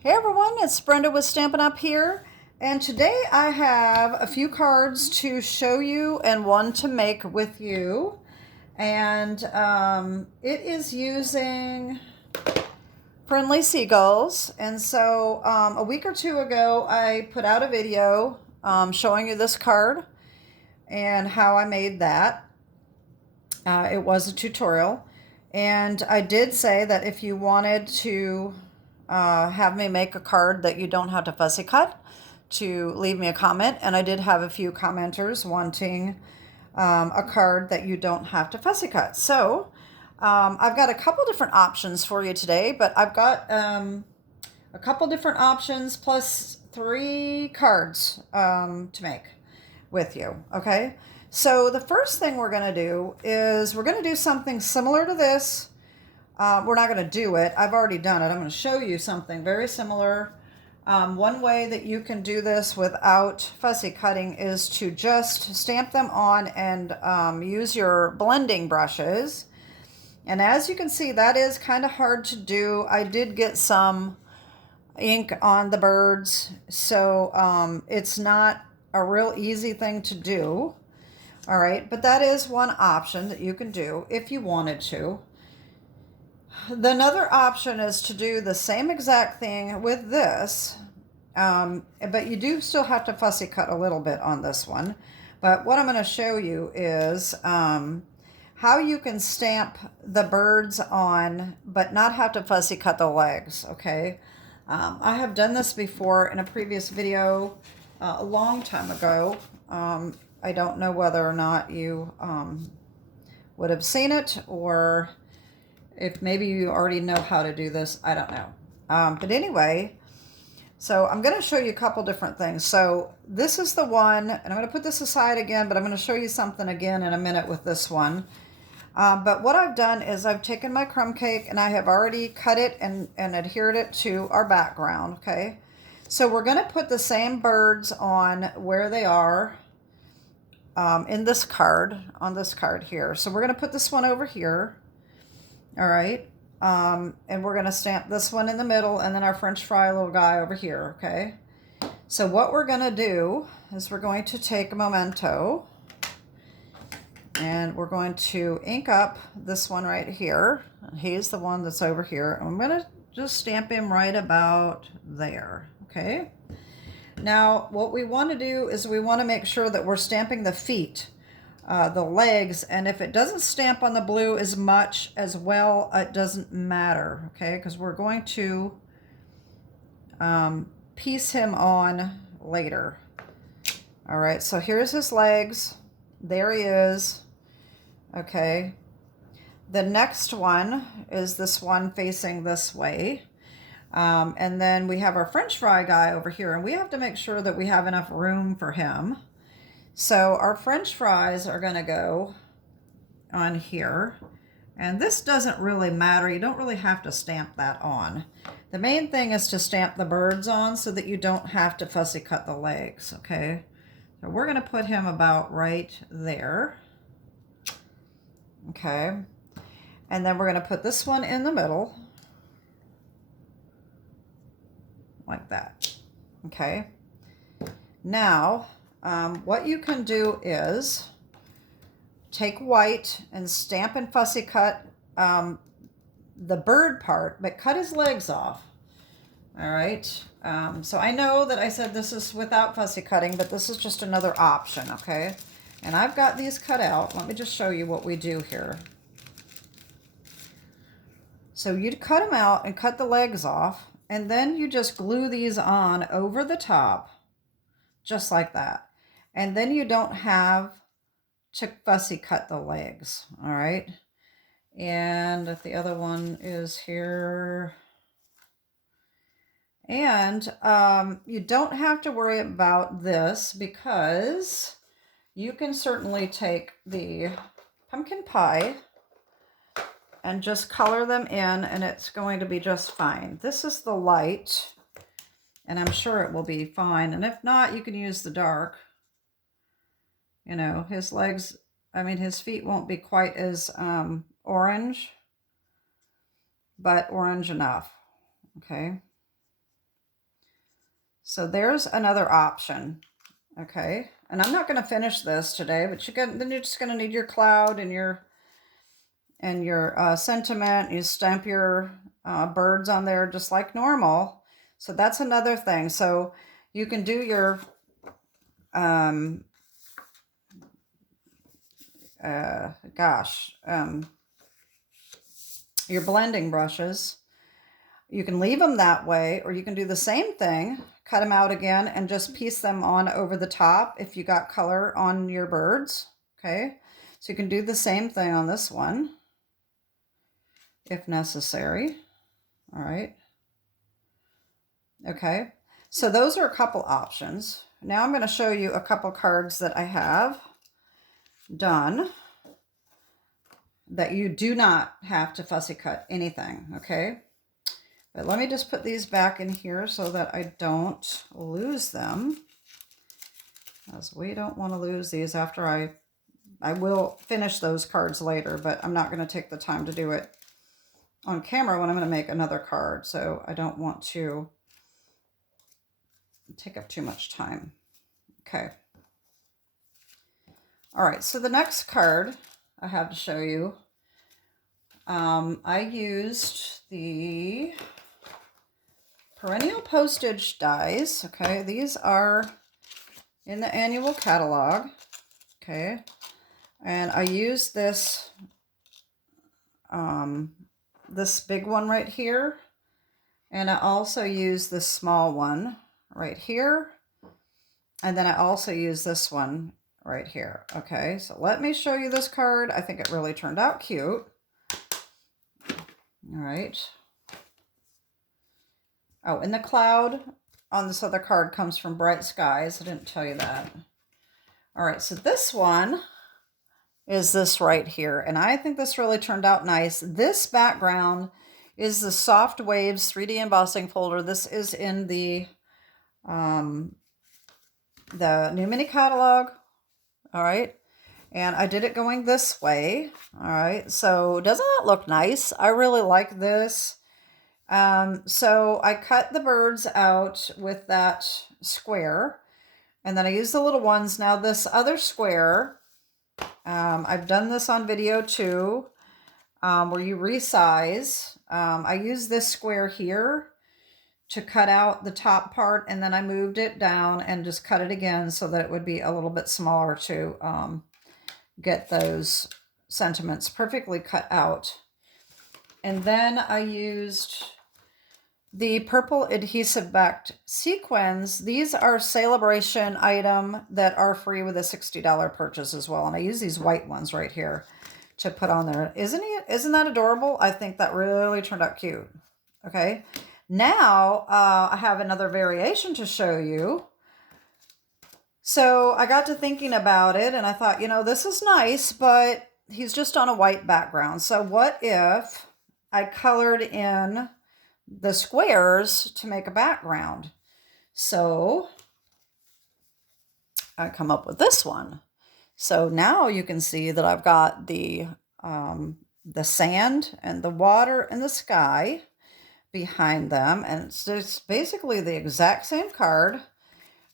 Hey everyone, it's Brenda with Stampin' Up here, and today I have a few cards to show you and one to make with you. And it is using Friendly Seagulls. And so a week or two ago, I put out a video showing you this card and how I made that. It was a tutorial. And I did say that if you wanted to have me make a card that you don't have to fussy cut, to leave me a comment. And I did have a few commenters wanting a card that you don't have to fussy cut. So I've got a couple different options for you today, but I've got a couple different options plus 3 cards to make with you. Okay. So the first thing we're going to do is we're going to do something similar to this. We're not going to do it. I've already done it. I'm going to show you something very similar. One way that you can do this without fussy cutting is to just stamp them on and use your blending brushes. And as you can see, that is kind of hard to do. I did get some ink on the birds, so it's not a real easy thing to do. All right, but that is one option that you can do if you wanted to. The another option is to do the same exact thing with this, but you do still have to fussy cut a little bit on this one. But what I'm going to show you is how you can stamp the birds on, but not have to fussy cut the legs, okay? I have done this before in a previous video a long time ago. I don't know whether or not you would have seen it, or if maybe you already know how to do this. I don't know. But anyway, so I'm going to show you a couple different things. So this is the one, and I'm going to put this aside again, but I'm going to show you something again in a minute with this one. But what I've done is I've taken my crumb cake and I have already cut it and adhered it to our background, okay? So we're going to put the same birds on where they are in this card, on this card here. So we're going to put this one over here, all right? And we're going to stamp this one in the middle and then our French fry little guy over here, okay? So what we're going to do is we're going to take a memento and we're going to ink up this one right here. He's the one that's over here. I'm going to just stamp him right about there, okay? Now, what we want to do is we want to make sure that we're stamping the feet, the legs, and if it doesn't stamp on the blue as much as well, it doesn't matter, okay? Because we're going to piece him on later. All right, so here's his legs. There he is, okay? The next one is this one facing this way. And then we have our French fry guy over here, and we have to make sure that we have enough room for him. So our French fries are going to go on here. And this doesn't really matter. You don't really have to stamp that on. The main thing is to stamp the birds on so that you don't have to fussy cut the legs, okay? So we're going to put him about right there. Okay. And then we're going to put this one in the middle. Like that. Okay. Now, what you can do is take white and stamp and fussy cut the bird part, but cut his legs off. All right. So I know that I said this is without fussy cutting, but this is just another option, okay? And I've got these cut out. Let me just show you what we do here. So you'd cut them out and cut the legs off, and then you just glue these on over the top, just like that. And then you don't have to fussy cut the legs, all right? And the other one is here. And you don't have to worry about this because you can certainly take the pumpkin pie and just color them in, and it's going to be just fine. This is the light, and I'm sure it will be fine. And if not, you can use the dark. You know, his legs, I mean, his feet won't be quite as orange, but orange enough, okay? So there's another option. Okay. And I'm not going to finish this today, but then you're just going to need your cloud and your sentiment. You stamp your birds on there just like normal. So that's another thing. So you can do your your blending brushes. You can leave them that way, or you can do the same thing, cut them out again, and just piece them on over the top if you got color on your birds. Okay, so you can do the same thing on this one if necessary. All right. Okay, so those are a couple options. Now I'm going to show you a couple cards that I have done that you do not have to fussy cut anything, okay? But let me just put these back in here so that I don't lose them, as we don't want to lose these after I will finish those cards later, but I'm not going to take the time to do it on camera when I'm going to make another card, so I don't want to take up too much time. Okay. All right, so the next card I have to show you, I used the perennial postage dies. Okay, these are in the annual catalog. Okay, and I used this this big one right here, and I also used this small one right here, and then I also used this one right here. Okay, so let me show you this card. I think it really turned out cute. All right. Oh, and the cloud on this other card comes from Bright Skies. I didn't tell you that. All right, so this one is this right here, and I think this really turned out nice. This background is the Soft Waves 3D embossing folder. This is in the new mini catalog. All right, and I did it going this way. All right, so doesn't that look nice? I really like this. So I cut the birds out with that square, and then I use the little ones. Now this other square, I've done this on video too, where you resize. I use this square here to cut out the top part, and then I moved it down and just cut it again so that it would be a little bit smaller to get those sentiments perfectly cut out. And then I used the purple adhesive backed sequins. These are SALE-A-BRATION item that are free with a $60 purchase as well. And I use these white ones right here to put on there. Isn't that adorable? I think that really turned out cute. Okay. Now I have another variation to show you. So I got to thinking about it and I thought, you know, this is nice, but he's just on a white background. So what if I colored in the squares to make a background? So I come up with this one. So now you can see that I've got the sand and the water and the sky behind them, and it's just basically the exact same card.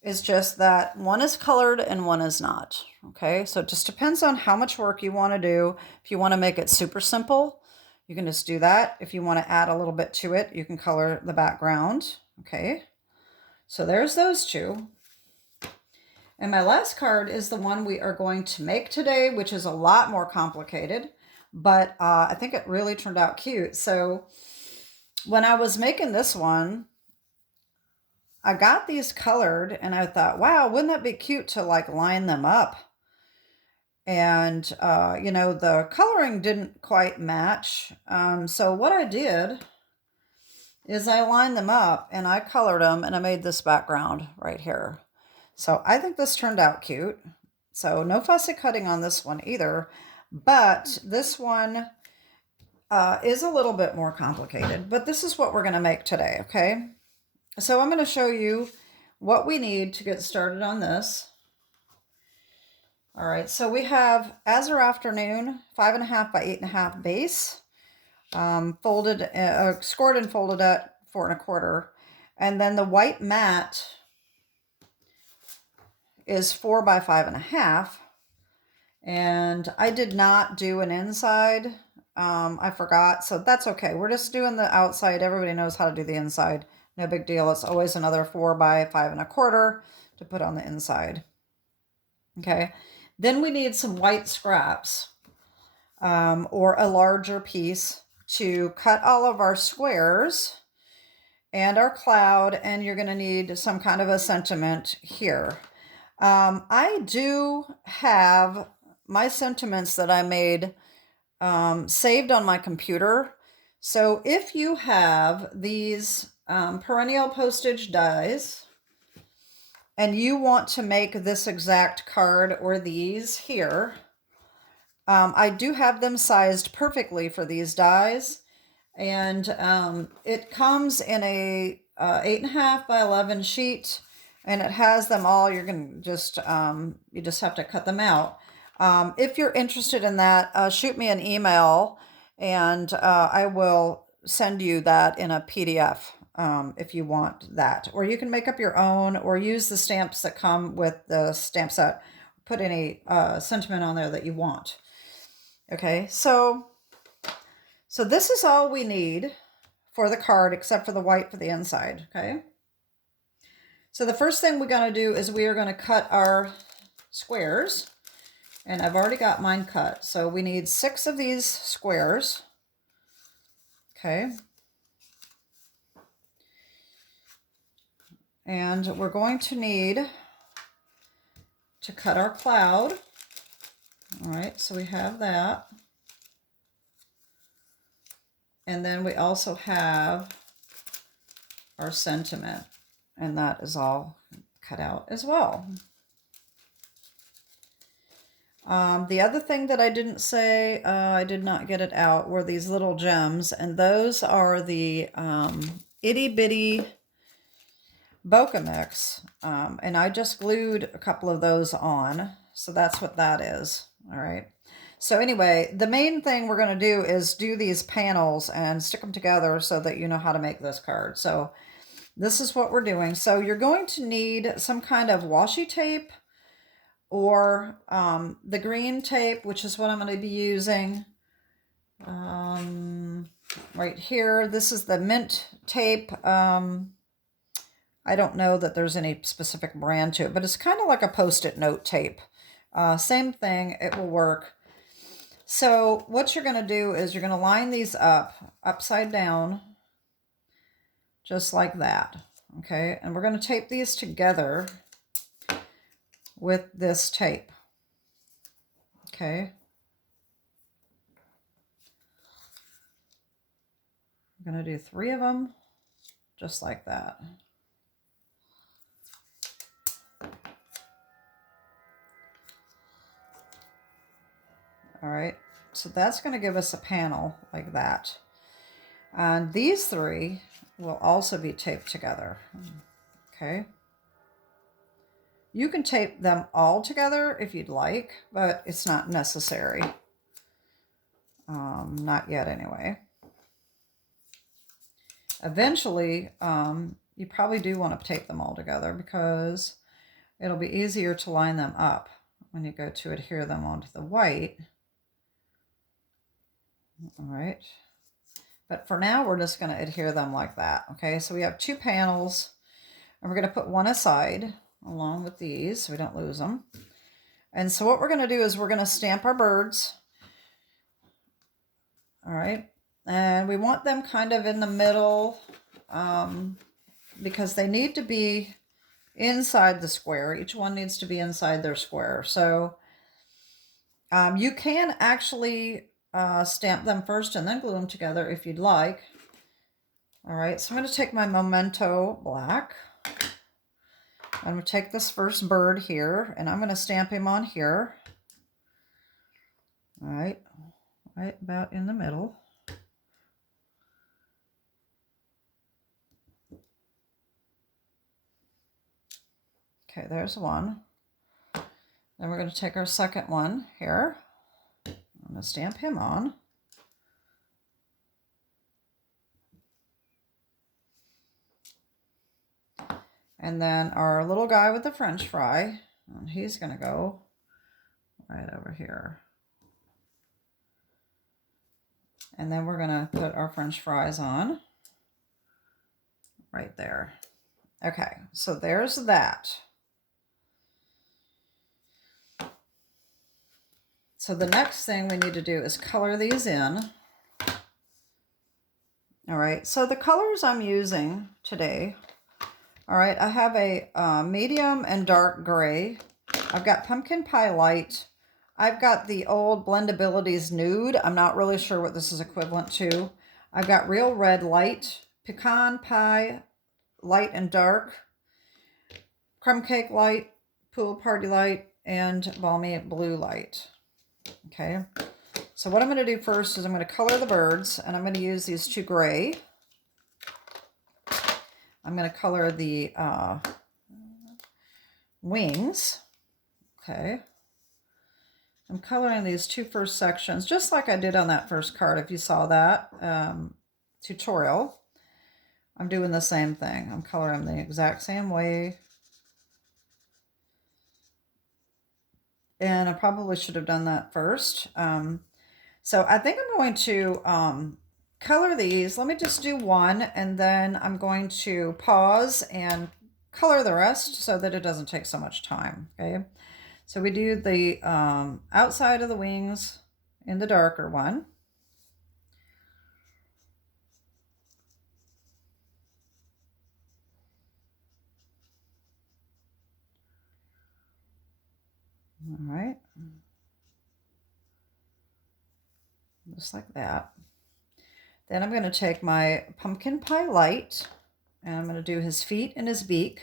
It's just that one is colored and one is not. Okay, so it just depends on how much work you want to do. If you want to make it super simple, you can just do that. If you want to add a little bit to it, you can color the background. Okay, so there's those two. And my last card is the one we are going to make today, which is a lot more complicated, but I think it really turned out cute. So when I was making this one, I got these colored and I thought, wow, wouldn't that be cute to like line them up? And, you know, the coloring didn't quite match. So what I did is I lined them up and I colored them and I made this background right here. So I think this turned out cute. So no fussy cutting on this one either, but this one is a little bit more complicated, but this is what we're going to make today. Okay. So I'm going to show you what we need to get started on this. All right, so we have Azure Afternoon 5.5 by 8.5 base, folded, scored and folded at 4 1/4, and then the white matte is 4 by 5.5. And I did not do an inside. I forgot, so that's okay. We're just doing the outside. Everybody knows how to do the inside. No big deal. It's always another 4 by 5.25 to put on the inside. Okay. Then we need some white scraps, or a larger piece to cut all of our squares and our cloud, and you're going to need some kind of a sentiment here. I do have my sentiments that I made saved on my computer. So if you have these perennial postage dies and you want to make this exact card or these here, I do have them sized perfectly for these dies. And it comes in a 8.5 by 11 sheet, and it has them all. You're going to just, you just have to cut them out. If you're interested in that, shoot me an email, and I will send you that in a PDF if you want that. Or you can make up your own, or use the stamps that come with the stamp set. Put any sentiment on there that you want. Okay, so this is all we need for the card, except for the white for the inside, okay? So the first thing we're going to do is we are going to cut our squares. And I've already got mine cut. So we need 6 of these squares. Okay. And we're going to need to cut our cloud. All right, so we have that. And then we also have our sentiment, and that is all cut out as well. The other thing that I didn't say, I did not get it out, were these little gems, and those are the itty bitty Bokeh Mix, and I just glued a couple of those on, so that's what that is. All right. So anyway, the main thing we're going to do is do these panels and stick them together so that you know how to make this card. So this is what we're doing. So you're going to need some kind of washi tape, or the green tape, which is what I'm going to be using right here. This is the mint tape. I don't know that there's any specific brand to it, but it's kind of like a Post-it note tape. Same thing, it will work. So what you're going to do is you're going to line these up upside down, just like that. Okay, and we're going to tape these together with this tape. Okay. I'm going to do 3 of them, just like that. All right, so that's going to give us a panel like that. And these 3 will also be taped together. Okay. You can tape them all together if you'd like, but it's not necessary. Not yet anyway. Eventually, you probably do want to tape them all together because it'll be easier to line them up when you go to adhere them onto the white. All right. But for now, we're just going to adhere them like that. Okay, so we have 2 panels, and we're going to put one aside along with these so we don't lose them. And so what we're going to do is we're going to stamp our birds. All right, and we want them kind of in the middle because they need to be inside the square. Each one needs to be inside their square. So you can actually stamp them first and then glue them together if you'd like. All right, so I'm going to take my Memento Black. I'm going to take this first bird here, and I'm going to stamp him on here. All right, right about in the middle. Okay, there's one. Then we're going to take our second one here. I'm going to stamp him on. And then our little guy with the French fry. And he's going to go right over here. And then we're going to put our French fries on right there. Okay, so there's that. So the next thing we need to do is color these in. All right, so the colors I'm using today, all right, I have a medium and dark gray. I've got Pumpkin Pie Light. I've got the old Blendabilities Nude. I'm not really sure what this is equivalent to. I've got Real Red Light, Pecan Pie Light and Dark, Crumb Cake Light, Pool Party Light, and Balmy Blue Light. Okay, so what I'm going to do first is I'm going to color the birds, and I'm going to use these two gray. I'm going to color the wings. Okay. I'm coloring these two first sections, just like I did on that first card. If you saw that tutorial, I'm doing the same thing. I'm coloring the exact same way. And I probably should have done that first. So I think I'm going to color these. Let me just do one, and then I'm going to pause and color the rest so that it doesn't take so much time. Okay. So we do the outside of the wings in the darker one. All right. Just like that. Then I'm going to take my Pumpkin Pie Light, and I'm going to do his feet and his beak.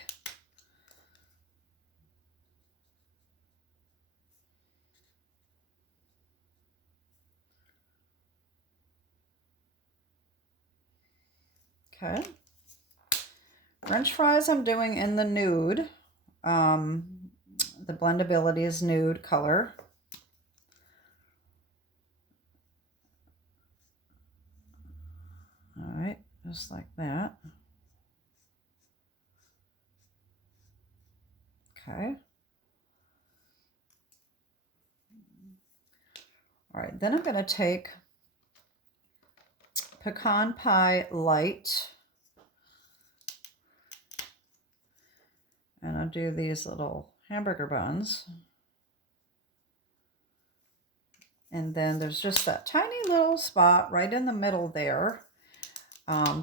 Okay. French fries I'm doing in the nude. The Blendabilities Nude color. All right, just like that. Okay. All right, then I'm going to take Pecan Pie Light, and I'll do these little hamburger buns. And then there's just that tiny little spot right in the middle there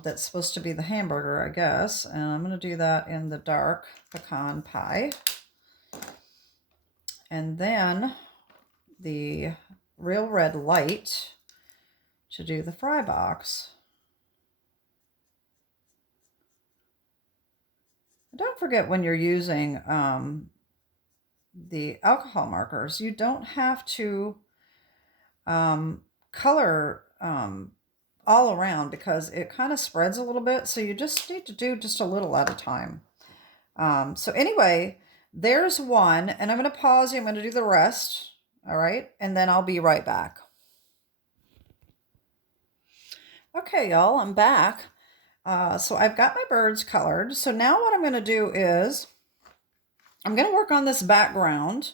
that's supposed to be the hamburger, I guess. And I'm going to do that in the dark pecan pie. And then the Real Red Light to do the fry box. Don't forget, when you're using the alcohol markers, you don't have to color all around, because it kind of spreads a little bit. So you just need to do just a little at a time. So anyway, there's one, and I'm going to pause you. I'm going to do the rest. All right. And then I'll be right back. Okay, y'all, I'm back. So I've got my birds colored. So now what I'm going to do is I'm going to work on this background.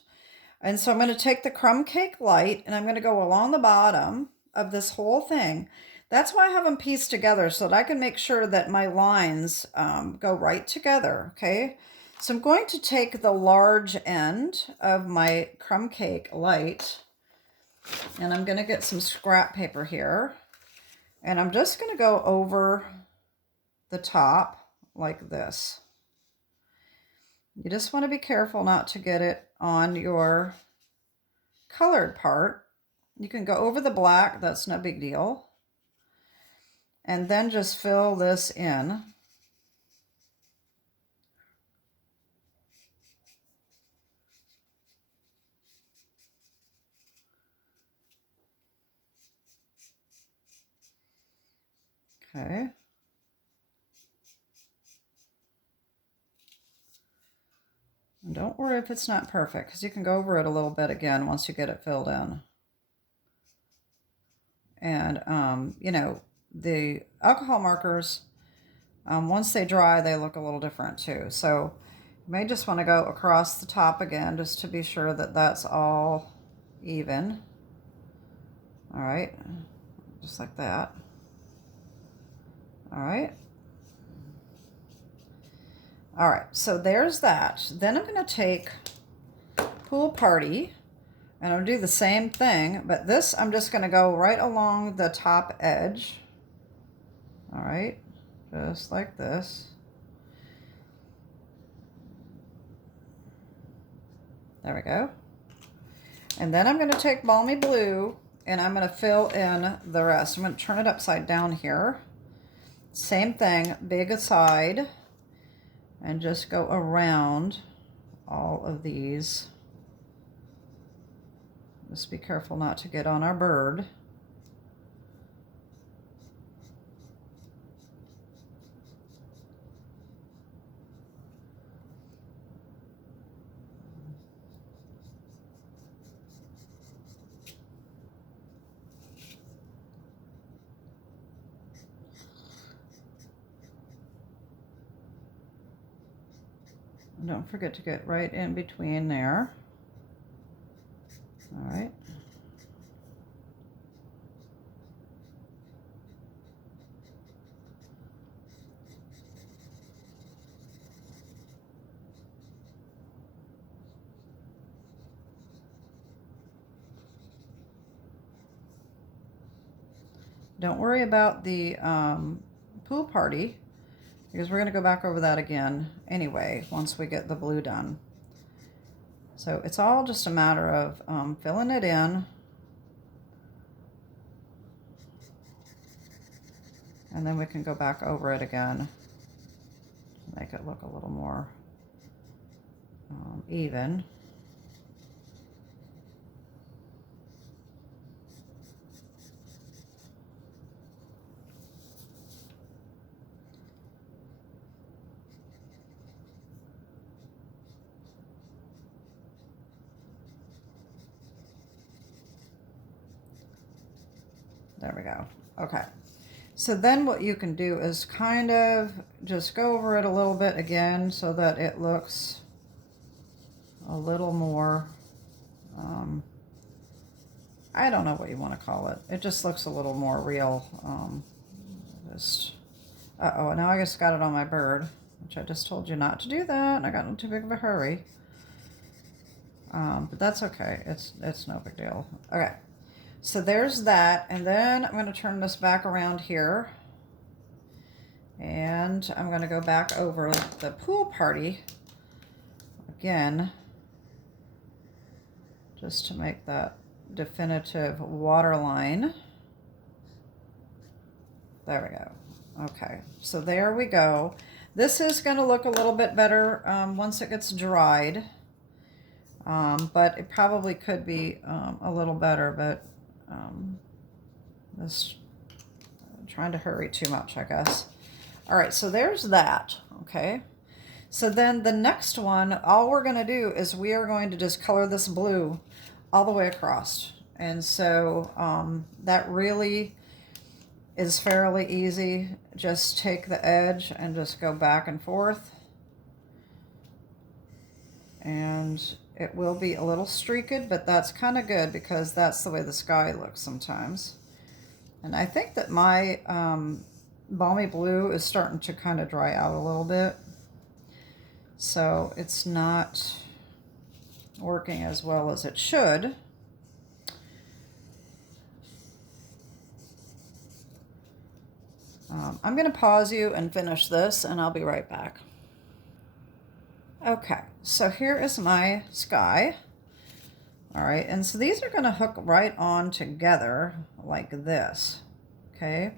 And so I'm going to take the Crumb Cake Light, and I'm going to go along the bottom of this whole thing. That's why I have them pieced together, so that I can make sure that my lines go right together, okay? So I'm going to take the large end of my Crumb Cake Light, and I'm going to get some scrap paper here, and I'm just going to go over the top like this. You just want to be careful not to get it on your colored part. You can go over the black, that's no big deal. And then just fill this in. Okay. And don't worry if it's not perfect, because you can go over it a little bit again once you get it filled in. And, you know, the alcohol markers, once they dry, they look a little different too. So You may just want to go across the top again just to be sure that that's all even. All right, just like that. All right. All right, so there's that. Then I'm going to take Pool Party, and I'll do the same thing, but this I'm just going to go right along the top edge. All right, just like this. There we go. And then I'm going to take Balmy Blue, and I'm going to fill in the rest. I'm going to turn it upside down here. Same thing, big side, and just go around all of these. Just be careful not to get on our bird. Don't forget to get right in between there. All right. Don't worry about the Pool Party, because we're going to go back over that again anyway once we get the blue done. So it's all just a matter of filling it in, and then we can go back over it again to make it look a little more even. There we go. Okay. So then what you can do is kind of just go over it a little bit again so that it looks a little more, I don't know what you want to call it. It just looks a little more real. Uh-oh, now I just got it on my bird, which I just told you not to do that, and I got in too big of a hurry. But that's okay. It's no big deal. Okay. So there's that, and then I'm going to turn this back around here, and I'm going to go back over the Pool Party again, just to make that definitive waterline. There we go. Okay, so there we go. This is going to look a little bit better once it gets dried, but it probably could be a little better, but this I'm trying to hurry too much, I guess. All right, so there's that. Okay, so then the next one, all we're going to do is we are going to just color this blue all the way across, and so that really is fairly easy. Just take the edge and just go back and forth, and it will be a little streaked, but that's kind of good because that's the way the sky looks sometimes. And I think that my Balmy Blue is starting to kind of dry out a little bit, so it's not working as well as it should. I'm going to pause you and finish this, and I'll be right back. Okay, so here is my sky. All right, and so these are going to hook right on together like this. Okay.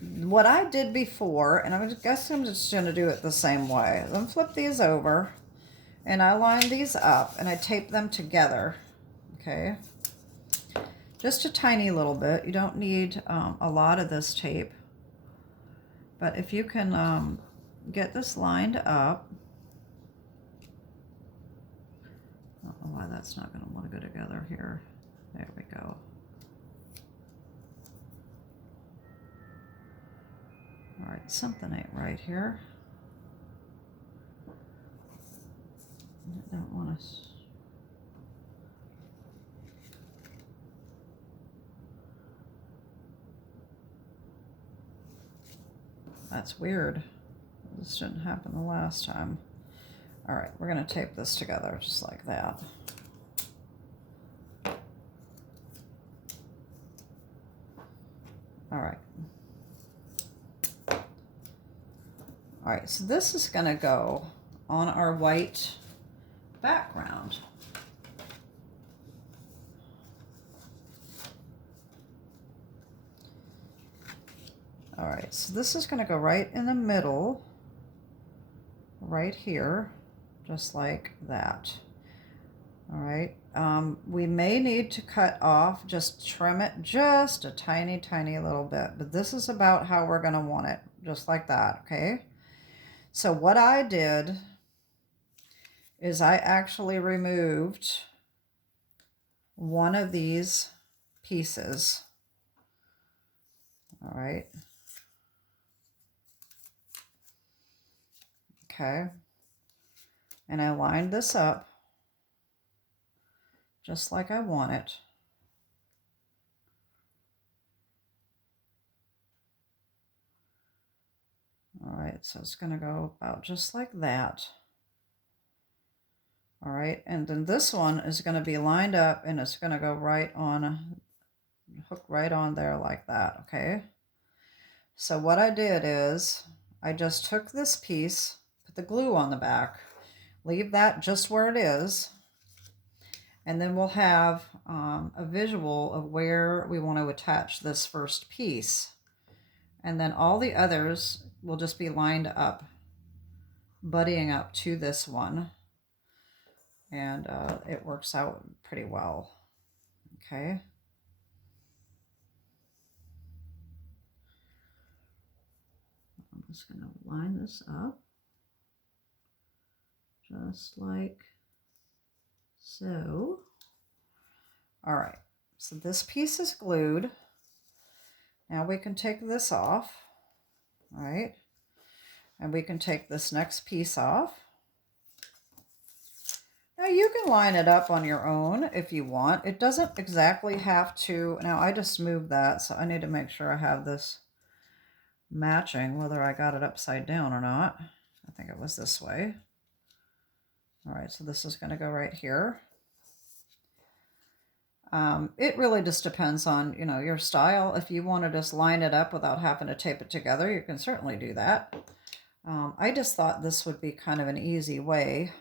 What I did before, and I guess I'm just going to do it the same way. Then flip these over, and I line these up, and I tape them together. Okay. Just a tiny little bit. You don't need a lot of this tape. But if you can get this lined up. I don't know why that's not going to want to go together here. There we go. All right, something ain't right here. I don't want to. That's weird. This didn't happen the last time. All right, we're going to tape this together just like that. All right. All right, so this is going to go on our white background. All right, so this is going to go right in the middle, right here, just like that. All right, we may need to cut off, just trim it just a tiny, tiny little bit, but this is about how we're going to want it, just like that, okay? So what I did is I actually removed one of these pieces. All right. Okay. And I lined this up just like I want it. All right, so it's going to go about just like that. All right, and then this one is going to be lined up and it's going to go right on, hook right on there like that, okay? So what I did is I just took this piece, put the glue on the back, leave that just where it is, and then we'll have a visual of where we want to attach this first piece. And then all the others will just be lined up, buddying up to this one. And it works out pretty well. Okay. I'm just going to line this up just like so. All right, so this piece is glued. Now we can take this off, all right? And we can take this next piece off. Now you can line it up on your own if you want. It doesn't exactly have to. Now I just moved that, so I need to make sure I have this matching, whether I got it upside down or not. I think it was this way. All right, so this is going to go right here. It really just depends on, you know, your style. If you want to just line it up without having to tape it together, you can certainly do that. I just thought this would be kind of an easy way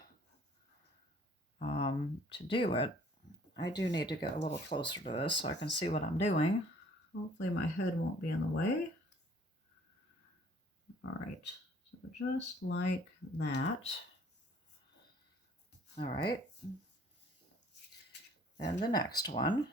to do it. I do need to get a little closer to this so I can see what I'm doing. Hopefully my head won't be in the way. All right, so just like that. All right, then the next one.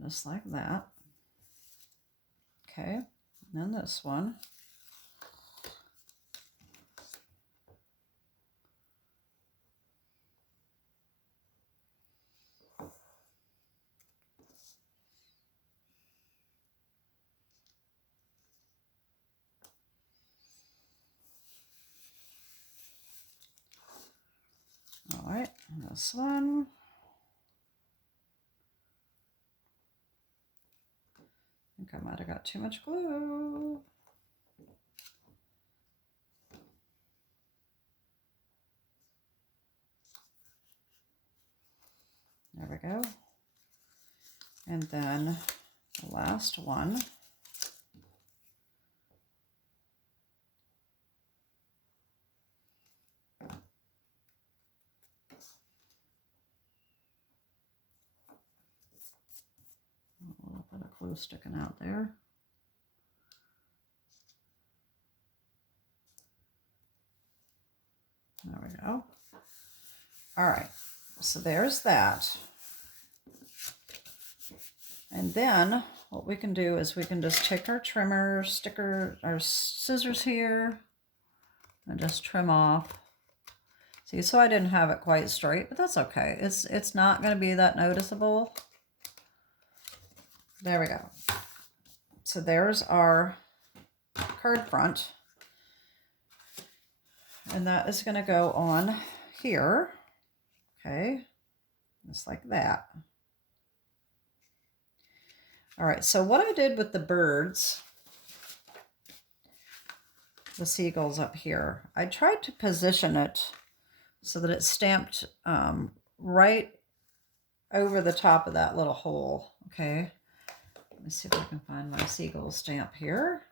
Just like that. Okay, and then this one. All right, this one. I think I might have got too much glue. There we go. And then the last one. A little bit of glue sticking out there. There we go. All right, so there's that. And then what we can do is we can just take our trimmer, our scissors here, and just trim off. See, so I didn't have it quite straight, but that's okay. It's not going to be that noticeable. There we go. So there's our card front. And that is going to go on here. Okay, just like that. All right, so what I did with the birds, the seagulls up here, I tried to position it so that it's stamped right over the top of that little hole. Okay, let me see if I can find my seagull stamp here.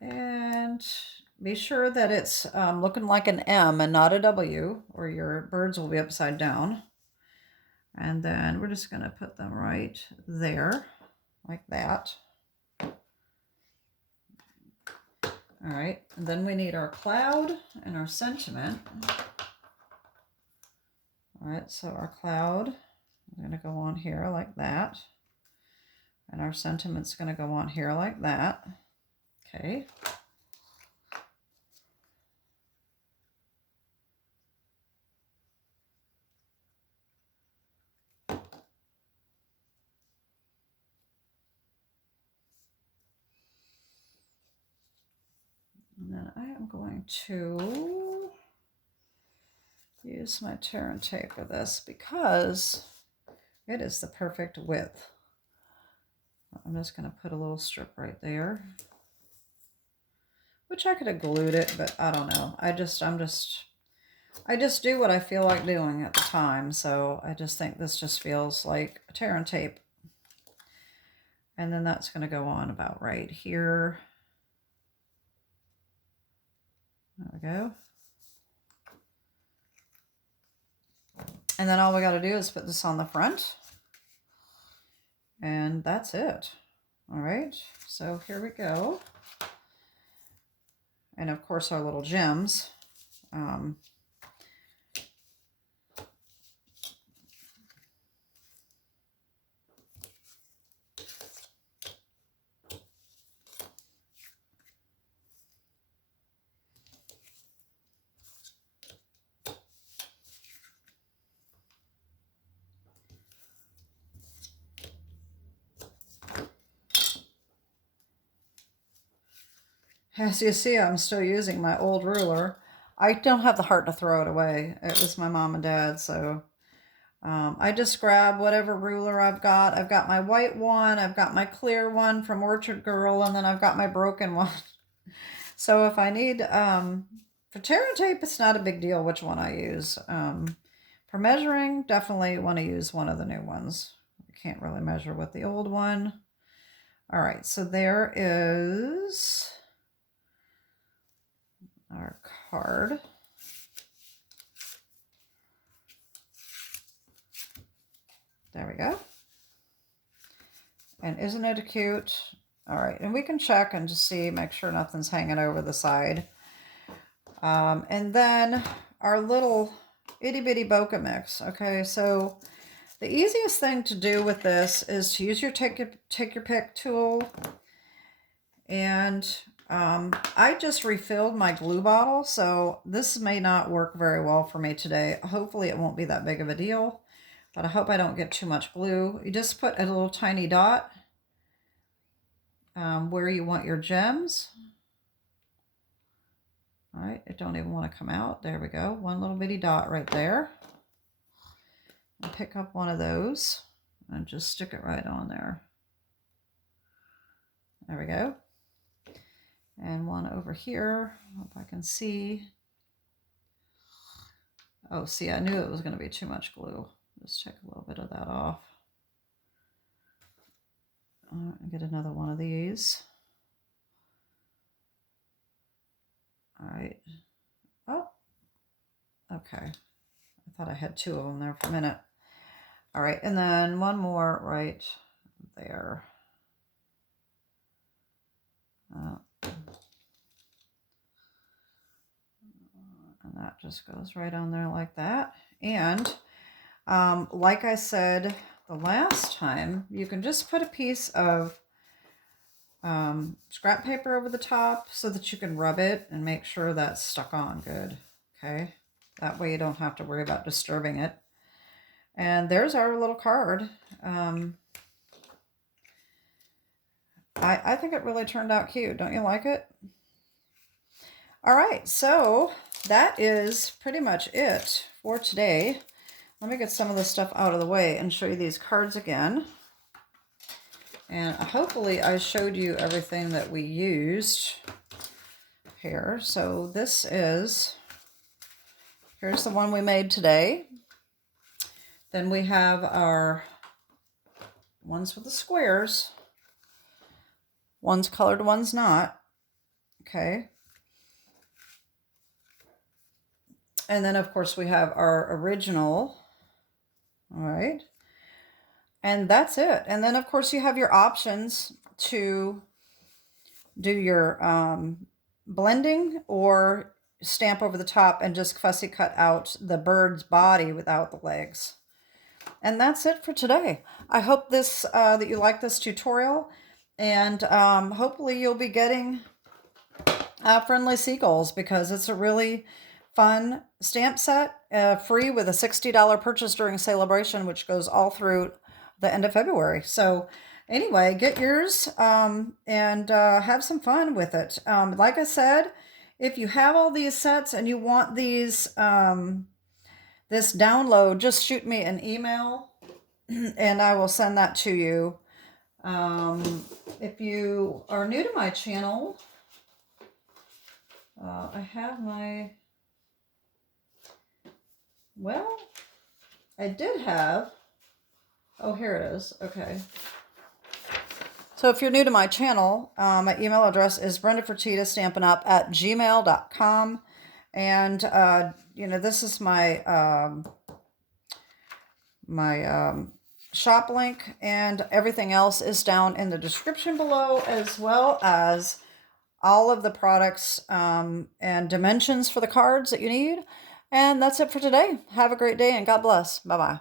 And be sure that it's looking like an M and not a W, or your birds will be upside down. And then we're just going to put them right there, like that. All right, and then we need our cloud and our sentiment. All right, so our cloud is going to go on here like that. And our sentiment's going to go on here like that. Okay. And then I am going to use my tear and tape with this because it is the perfect width. I'm just going to put a little strip right there, which I could have glued it, but I don't know. I just do what I feel like doing at the time. So I just think this just feels like a tear and tape. And then that's going to go on about right here. There we go. And then all we got to do is put this on the front. And that's it. All right, so here we go. And of course our little gems. As you see, I'm still using my old ruler. I don't have the heart to throw it away. It was my mom and dad, so I just grab whatever ruler I've got. I've got my white one, I've got my clear one from Orchard Girl, and then I've got my broken one. So if I need, for tear and tape, it's not a big deal which one I use. For measuring, definitely want to use one of the new ones. I can't really measure with the old one. All right, so there is our card. There we go. And isn't it cute? All right, and we can check and just see, make sure nothing's hanging over the side. And then our little itty bitty bokeh mix. Okay, so the easiest thing to do with this is to use your take your pick tool. And I just refilled my glue bottle, so this may not work very well for me today. Hopefully it won't be that big of a deal, but I hope I don't get too much glue. You just put a little tiny dot where you want your gems. All right, it don't even want to come out. There we go. One little bitty dot right there. And pick up one of those and just stick it right on there. There we go. And one over here, hope I can see. Oh, see, I knew it was going to be too much glue. Just take a little bit of that off. Get another one of these. All right. Oh, okay. I thought I had two of them there for a minute. All right, and then one more right there. And that just goes right on there like that. And like I said the last time, you can just put a piece of scrap paper over the top so that you can rub it and make sure that's stuck on good. Okay, that way you don't have to worry about disturbing it. And there's our little card. I think it really turned out cute. Don't you like it? All right, so that is pretty much it for today. Let me get some of this stuff out of the way and show you these cards again. And hopefully I showed you everything that we used here. So this is, here's the one we made today. Then we have our ones with the squares. One's colored, one's not. Okay. And then, of course, we have our original. All right. And that's it. And then, of course, you have your options to do your blending or stamp over the top and just fussy cut out the bird's body without the legs. And that's it for today. I hope this that you like this tutorial. And hopefully you'll be getting Friendly Seagulls, because it's a really fun stamp set, free with a $60 purchase during SALE-A-BRATION, which goes all through the end of February. So anyway, get yours and have some fun with it. Like I said, if you have all these sets and you want these this download, just shoot me an email and I will send that to you. If you are new to my channel, I have my, well, I did have, oh, here it is. Okay. So if you're new to my channel, my email address is brendafertitta@gmail.com. And, you know, this is my, shop link, and everything else is down in the description below, as well as all of the products and dimensions for the cards that you need. And that's it for today. Have a great day and God bless. Bye-bye.